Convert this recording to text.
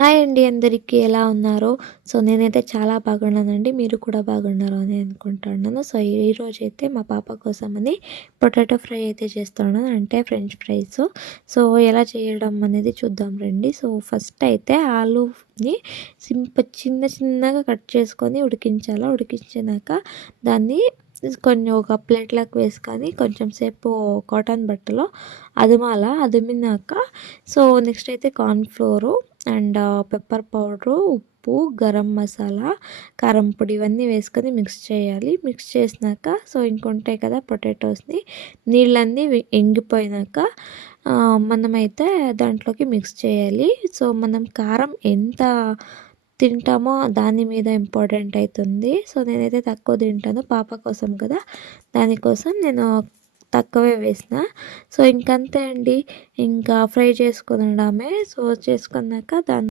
Hi అండి అందరికీ ఎలా ఉన్నారు? నేనైతే చాలా బాగున్నానండి. మీరు కూడా బాగున్నారు అని అనుకుంటున్నాను. ఈరోజైతే మా పాప కోసమని పొటాటో ఫ్రై అయితే చేస్తున్నాను. అంటే ఫ్రెంచ్ ఫ్రైస్. ఎలా చేయడం అనేది చూద్దాం రండి. ఫస్ట్ అయితే ఆలూని చిన్న చిన్నగా కట్ చేసుకొని ఉడికించాలా. ఉడికించినాక దాన్ని కొన్ని ఒక ప్లేట్లోకి వేసుకొని కొంచెం సేపు కాటన్ బట్టలో అదిమినాక నెక్స్ట్ అయితే కార్న్‌ఫ్లోరు అండ్ పెప్పర్ పౌడరు, ఉప్పు, గరం మసాలా, కారం పొడి ఇవన్నీ వేసుకొని మిక్స్ చేయాలి. మిక్స్ చేసినాక ఇంకుంటాయి కదా పొటాటోస్‌ని నీళ్ళన్నీ ఇంగిపోయినాక మనమైతే దాంట్లోకి మిక్స్ చేయాలి. మనం కారం ఎంత తింటామో దాని మీద ఇంపార్టెంట్ అవుతుంది. నేనైతే తక్కువ తింటాను పాప కోసం కదా, దానికోసం నేను తక్కువే వేసిన. ఇంకంతే అండి. ఇంకా ఫ్రై చేసుకునడమే. చేసుకున్నాక దాన్ని